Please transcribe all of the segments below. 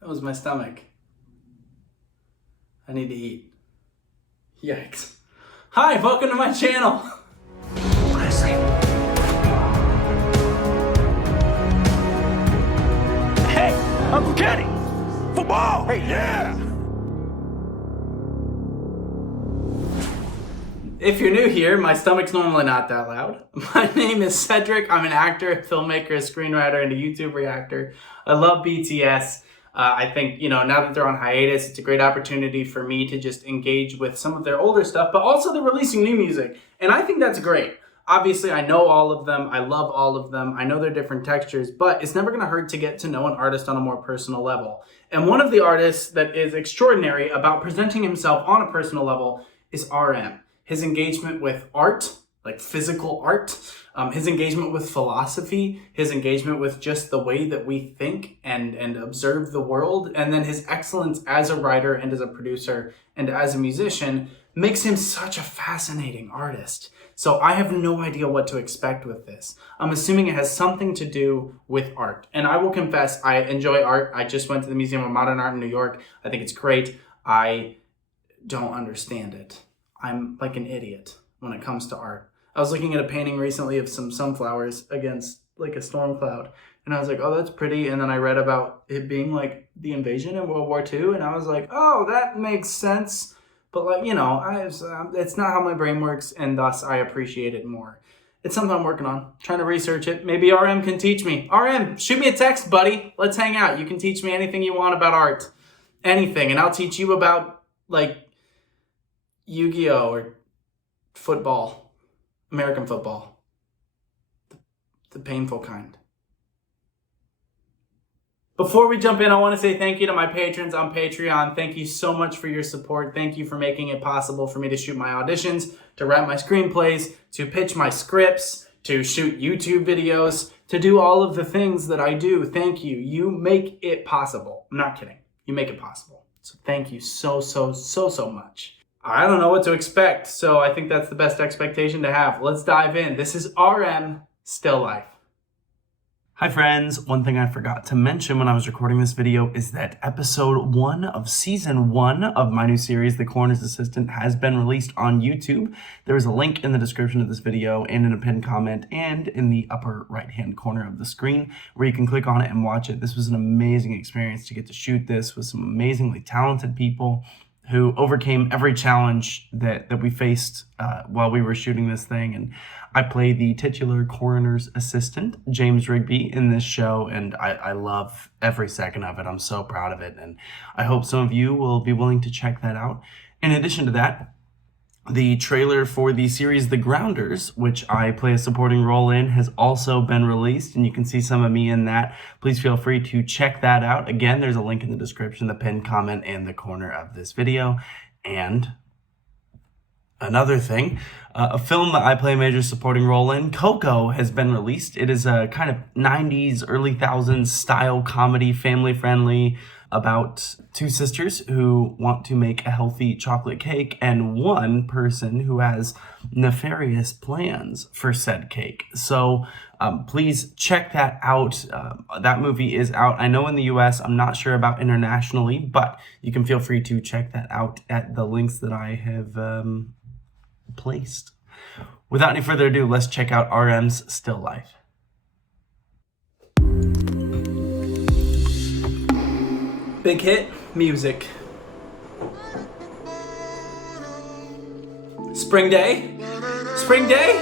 That was my stomach. I need to eat. Yikes. Hi, welcome to my channel. Hey, Uncle Kenny, football. Hey, yeah. If you're new here, my stomach's normally not that loud. My name is Cedric. I'm an actor, filmmaker, screenwriter, and a YouTube reactor. I love BTS. I think, now that they're on hiatus, it's a great opportunity for me to just engage with some of their older stuff, but also they're releasing new music. And I think that's great. Obviously, I know all of them. I love all of them. I know they're different textures, but it's never going to hurt to get to know an artist on a more personal level. And one of the artists that is extraordinary about presenting himself on a personal level is RM. His engagement with art, like physical art, his engagement with philosophy, his engagement with just the way that we think and observe the world, and then his excellence as a writer and as a producer and as a musician makes him such a fascinating artist. So I have no idea what to expect with this. I'm assuming it has something to do with art. And I will confess, I enjoy art. I just went to the Museum of Modern Art in New York. I think it's great. I don't understand it. I'm like an idiot when it comes to art. I was looking at a painting recently of some sunflowers against like a storm cloud. And I was like, oh, that's pretty. And then I read about it being like the invasion in World War II. And I was like, oh, that makes sense. But like, it's not how my brain works. And thus I appreciate it more. It's something I'm working on, trying to research it. Maybe RM can teach me. RM, shoot me a text, buddy. Let's hang out. You can teach me anything you want about art. Anything. And I'll teach you about like Yu-Gi-Oh! Or football, American football, the painful kind. Before we jump in, I want to say thank you to my patrons on Patreon. Thank you so much for your support. Thank you for making it possible for me to shoot my auditions, to write my screenplays, to pitch my scripts, to shoot YouTube videos, to do all of the things that I do. Thank you. You make it possible. I'm not kidding. You make it possible. So thank you so much. I don't know what to expect, so I think that's the best expectation to have. Let's dive in. This is RM Still Life. Hi friends, one thing I forgot to mention when I was recording this video is that episode 1 of season 1 of my new series, The Coroner's Assistant, has been released on YouTube. There is a link in the description of this video and in a pinned comment and in the upper right-hand corner of the screen where you can click on it and watch it. This was an amazing experience to get to shoot this with some amazingly talented people who overcame every challenge that we faced while we were shooting this thing. And I play the titular coroner's assistant, James Rigby, in this show, and I love every second of it. I'm so proud of it, and I hope some of you will be willing to check that out. In addition to that, the trailer for the series The Grounders, which I play a supporting role in, has also been released, and you can see some of me in that. Please feel free to check that out. Again, there's a link in the description, the pinned comment, and the corner of this video. And another thing, a film that I play a major supporting role in, Coco, has been released. It is a kind of 90s, early thousands style comedy, family-friendly, about two sisters who want to make a healthy chocolate cake and one person who has nefarious plans for said cake. So please check that out. That movie is out, I know, in the US. I'm not sure about internationally, but you can feel free to check that out at the links that I have placed. Without any further ado, let's check out RM's Still Life. Big hit music. Spring day? Spring day?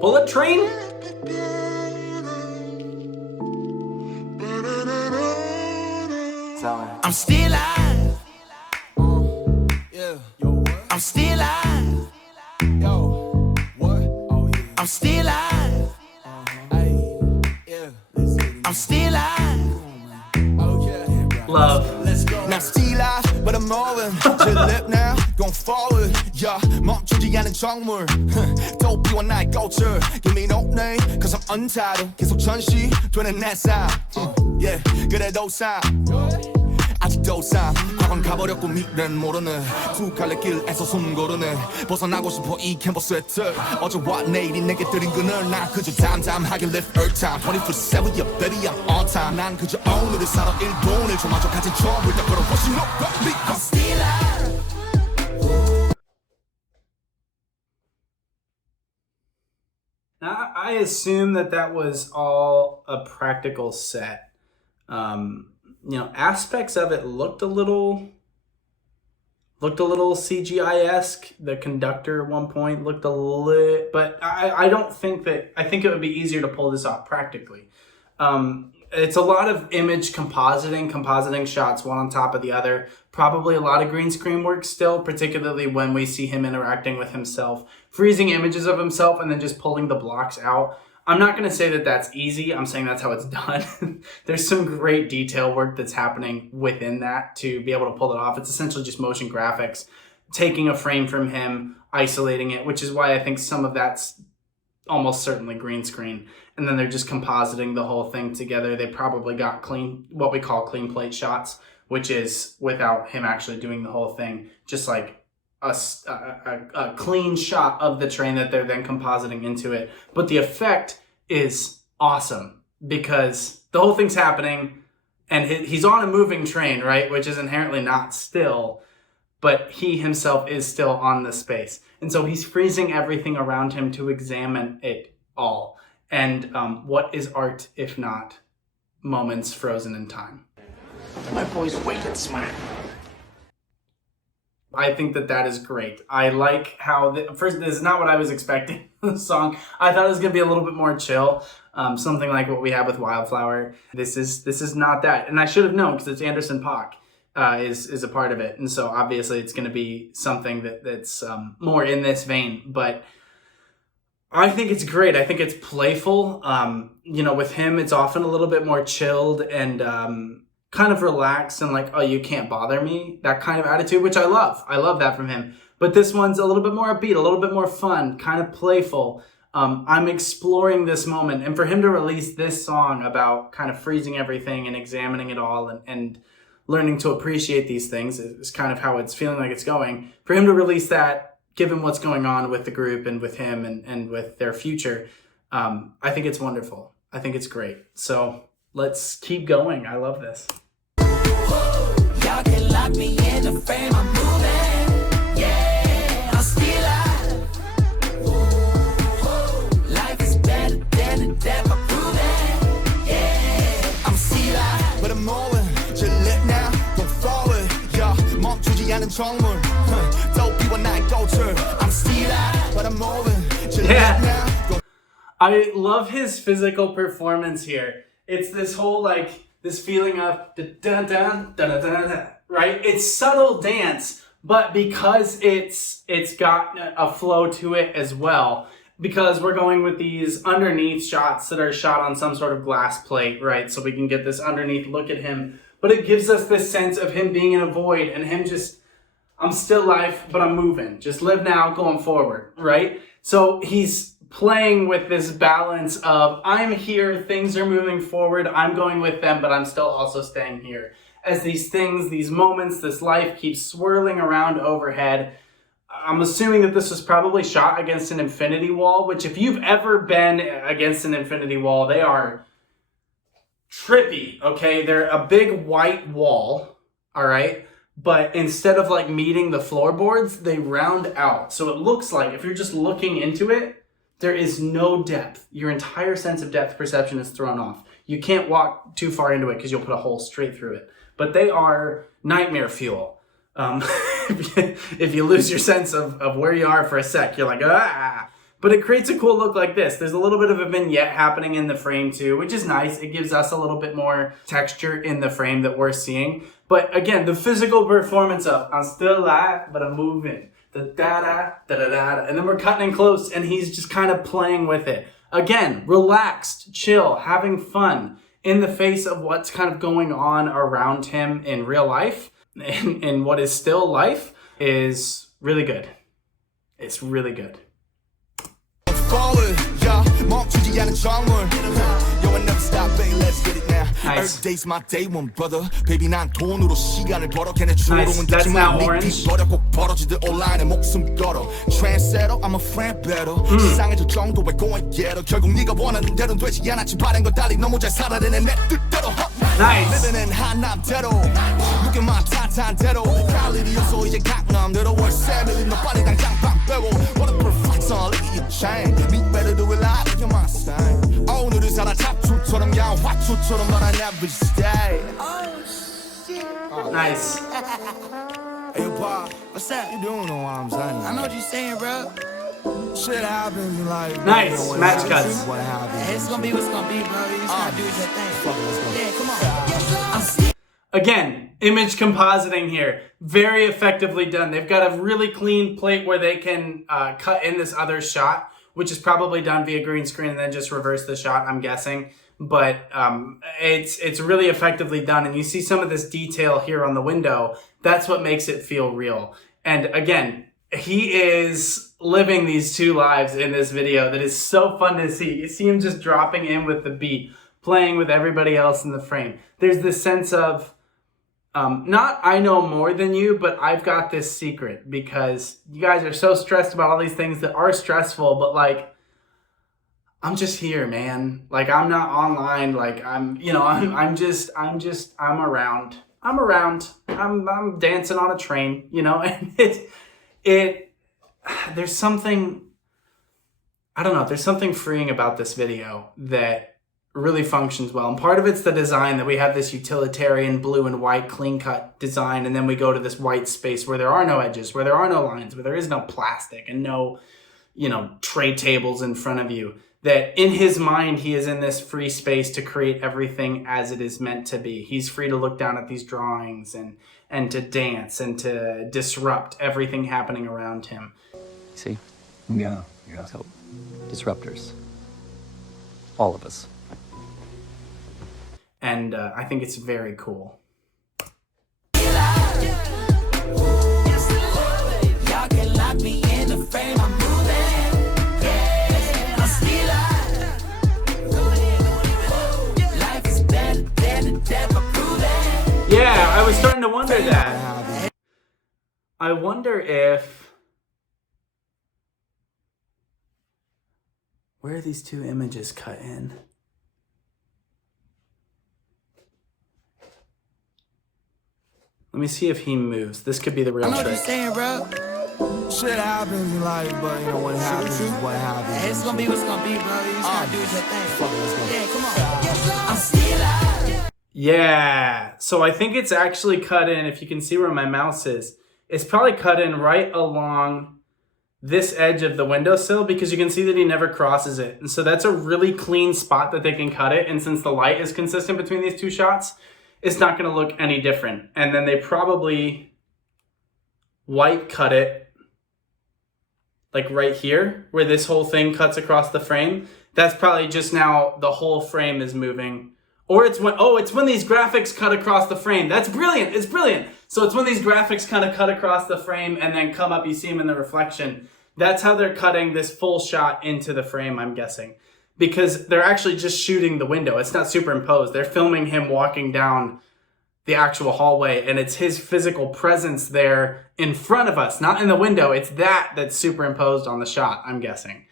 Bullet train? I'm still alive. I'm still alive. Yo, what? Oh, yeah. I'm still alive. I'm still alive. Love. Let's go. Now still alive, but I'm moving. To the left now, going forward. Yeah, 멈추지 않은 정물. 도피와 나의 culture. Give me no name, cause I'm untitled. 계속 전시되는 내 삶. Yeah, 그래도 삶. 아직 도삼 학원 가버렸고 미래는 모르네 두 갈래 길에서 숨 고르네 벗어나고 싶어 이 캔버스의 틀 어제와 내일이 내게 들인 그늘 난 그저 담담하게 live earth time 24/7 yeah baby I'm on time 난 그저 오늘을 살아 일본을 조마저 가진 처음을 다 걸어 훨씬 높아 I'm still alive. Now, I assume that was all a practical set. Aspects of it looked a little CGI-esque. The conductor at one point looked a little, but I don't think that, I think it would be easier to pull this off practically. It's a lot of image compositing shots one on top of the other. Probably a lot of green screen work still, particularly when we see him interacting with himself, freezing images of himself and then just pulling the blocks out. I'm not going to say that that's easy. I'm saying that's how it's done. There's some great detail work that's happening within that to be able to pull it off. It's essentially just motion graphics, taking a frame from him, isolating it, which is why I think some of that's almost certainly green screen. And then they're just compositing the whole thing together. They probably got what we call clean plate shots, which is without him actually doing the whole thing, just like a clean shot of the train that they're then compositing into it. But the effect is awesome because the whole thing's happening and he's on a moving train, right? Which is inherently not still, but he himself is still on the space. And so he's freezing everything around him to examine it all. And what is art if not moments frozen in time? My boy's wicked smart. I think that is great. I like how, first, this is not what I was expecting the song. I thought it was going to be a little bit more chill, something like what we have with Wildflower. This is not that. And I should have known because it's Anderson Paak is a part of it. And so obviously it's going to be something that's more in this vein. But I think it's great. I think it's playful. With him, it's often a little bit more chilled and kind of relaxed and like, oh, you can't bother me, that kind of attitude, which I love. I love that from him. But this one's a little bit more upbeat, a little bit more fun, kind of playful. I'm exploring this moment. And for him to release this song about kind of freezing everything and examining it all and learning to appreciate these things is kind of how it's feeling like it's going. For him to release that, given what's going on with the group and with him and with their future, I think it's wonderful. I think it's great. So let's keep going. I love this. Y'all can lock me in the frame, I'm moving. Yeah, I'm still alive. Life is better than the death, I'm proving. Yeah, I'm still alive. But I'm moving. Just live now, don't forward. Yeah, 멈추지 않은 정물. 도피와 나의 culture. I'm still alive. But I'm moving. Just live now. I love his physical performance here. It's this whole, like, this feeling of da-da-da-da-da-da-da, right? It's subtle dance, but because it's got a flow to it as well, because we're going with these underneath shots that are shot on some sort of glass plate, right? So we can get this underneath look at him, but it gives us this sense of him being in a void and him just, I'm still life, but I'm moving. Just live now, going forward, right? So he's playing with this balance of I'm here, things are moving forward, I'm going with them, but I'm still also staying here. As these things, these moments, this life keeps swirling around overhead. I'm assuming that this was probably shot against an infinity wall, which if you've ever been against an infinity wall, they are trippy, okay? They're a big white wall, all right? But instead of like meeting the floorboards, they round out. So it looks like if you're just looking into it, there is no depth. Your entire sense of depth perception is thrown off. You can't walk too far into it because you'll put a hole straight through it. But they are nightmare fuel. If you lose your sense of where you are for a sec, you're like, ah. But it creates a cool look like this. There's a little bit of a vignette happening in the frame too, which is nice. It gives us a little bit more texture in the frame that we're seeing. But again, the physical performance of I'm still alive, but I'm moving. Da-da-da-da-da-da. And then we're cutting in close and he's just kind of playing with it. Again, relaxed, chill, having fun in the face of what's kind of going on around him in real life and what is still life is really good. It's really good. Forward, yeah, 멈추지 않은 정물. Yo, I never stop, baby, let's get it now. Earth day's my day one, brother. Baby, 난 돈으로 시간을 벌어. 걔네 Nice. That's not orange. 버려 꼭 벌어지듯 온라인에 목숨 걸어. Trendsetter, I'm a friend better. 시상해줄 정도의 go and get her. 결국 네가 원하는 대로 되지 않았지. 바른 걸 달리 너무 잘 살아내는 내 뜻대로. Nice. Living in 한남대로. Look at my 탄탄대로. 갈일이어서 이제 강남대로. 월세 밀린 너 빨리 당장 방 빼고. What a perfect song, look at your chain. Me better do it like you're my style. 오늘을 살아 잡초처럼 야 화초처럼 but I never stay. Oh shit. Nice. Hey Pop, what's that? You doing know what I'm saying? I know what you're saying, bro. Shit happens like nice match cuts. What happens? It's gonna be what's gonna be, bro. You just gotta do your thing. Yeah, come on. Again, image compositing here. Very effectively done. They've got a really clean plate where they can cut in this other shot, which is probably done via green screen and then just reverse the shot, I'm guessing. But it's really effectively done. And you see some of this detail here on the window. That's what makes it feel real. And again, he is living these two lives in this video that is so fun to see. You see him just dropping in with the beat, playing with everybody else in the frame. There's this sense of, not I know more than you, but I've got this secret because you guys are so stressed about all these things that are stressful, but like, I'm just here, man. Like, I'm not online. Like, I'm around. I'm dancing on a train, you know, and there's something, I don't know, there's something freeing about this video that really functions well. And part of it's the design, that we have this utilitarian blue and white clean cut design, and then we go to this white space where there are no edges, where there are no lines, where there is no plastic and no, you know, tray tables in front of you. That in his mind, he is in this free space to create everything as it is meant to be. He's free to look down at these drawings and to dance and to disrupt everything happening around him. See? Yeah. So, disruptors. All of us. And I think it's very cool. Yeah, I was starting to wonder that. I wonder if... Where are these two images cut in? Let me see if he moves. This could be the real trick. I know what you're saying, bro. Shit happens in life, but you know what happens is what happens. It's gonna be what's gonna be, bro. You just gotta do your thing. Yeah, come on. I'm still out. Yeah. So I think it's actually cut in, if you can see where my mouse is, it's probably cut in right along this edge of the windowsill, because you can see that he never crosses it. And so that's a really clean spot that they can cut it. And since the light is consistent between these two shots, it's not going to look any different. And then they probably white cut it like right here, where this whole thing cuts across the frame. That's probably just now the whole frame is moving. Or it's when these graphics cut across the frame. That's brilliant. It's brilliant. So it's when these graphics kind of cut across the frame and then come up, you see them in the reflection. That's how they're cutting this full shot into the frame, I'm guessing. Because they're actually just shooting the window. It's not superimposed. They're filming him walking down the actual hallway, and it's his physical presence there in front of us, not in the window. It's that's superimposed on the shot, I'm guessing.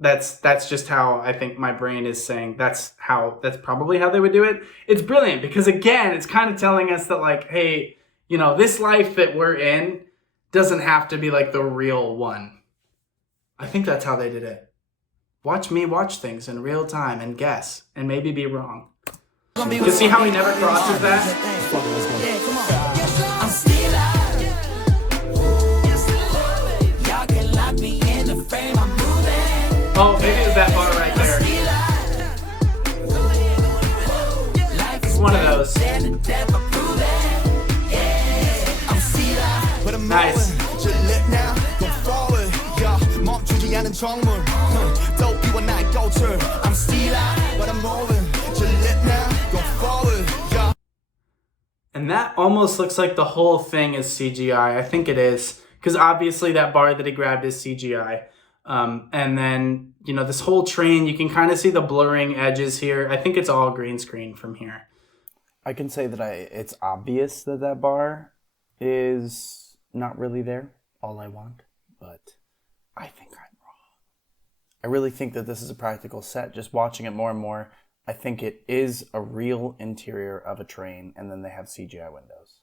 That's just how I think my brain is saying that's probably how they would do it. It's brilliant because, again, it's kind of telling us that, like, hey, you know, this life that we're in doesn't have to be like the real one. I think that's how they did it. Watch me watch things in real time and guess and maybe be wrong. You see how he never crosses that? Yeah, come on. I'm still out. Y'all can lock me in the frame. I'm moving. Oh, maybe it was that bar right there. It's one of those. Nice. And that almost looks like the whole thing is CGI. I think it is. Because obviously that bar that he grabbed is CGI. And then, you know, this whole train, you can kind of see the blurring edges here. I think it's all green screen from here. I can say that it's obvious that bar is not really there, all I want, but I think I'm wrong. I really think that this is a practical set. Just watching it more and more, I think it is a real interior of a train, and then they have CGI windows.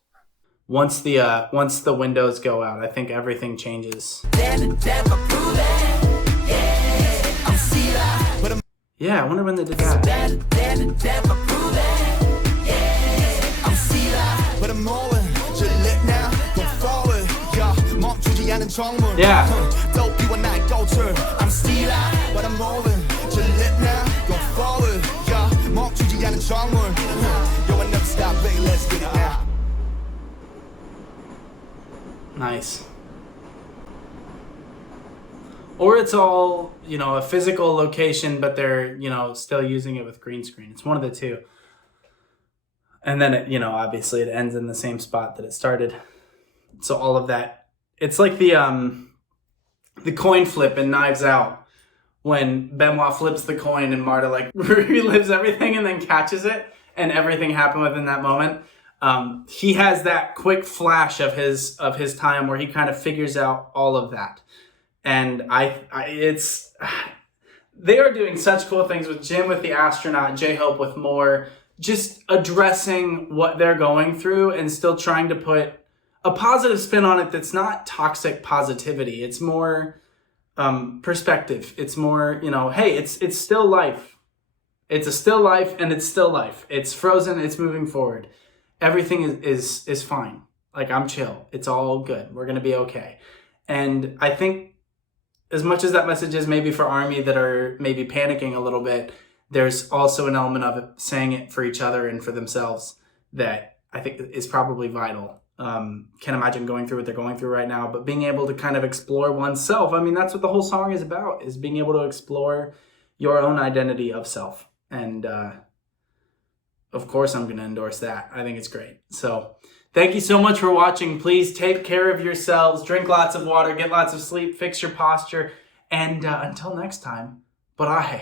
Once the windows go out, I think everything changes. Yeah, I wonder when they did that. Yeah. Nice. Or it's all, you know, a physical location, but they're, you know, still using it with green screen. It's one of the two. And then, it, you know, obviously it ends in the same spot that it started. So all of that. It's like the coin flip in Knives Out, when Benoit flips the coin and Marta like relives everything and then catches it, and everything happened within that moment. He has that quick flash of his time where he kind of figures out all of that. And they are doing such cool things with Jim with the astronaut, J-Hope with more, just addressing what they're going through and still trying to put a positive spin on it that's not toxic positivity. It's more perspective. It's more, you know, hey, it's still life. It's a still life, and it's still life. It's frozen, it's moving forward. Everything is fine. Like, I'm chill. It's all good. We're going to be okay. And I think as much as that message is maybe for ARMY that are maybe panicking a little bit, there's also an element of it saying it for each other and for themselves that I think is probably vital. Can't imagine going through what they're going through right now, but being able to kind of explore oneself. I mean, that's what the whole song is about, is being able to explore your own identity of self. And of course, I'm going to endorse that. I think it's great. So thank you so much for watching. Please take care of yourselves, drink lots of water, get lots of sleep, fix your posture. And until next time, bye.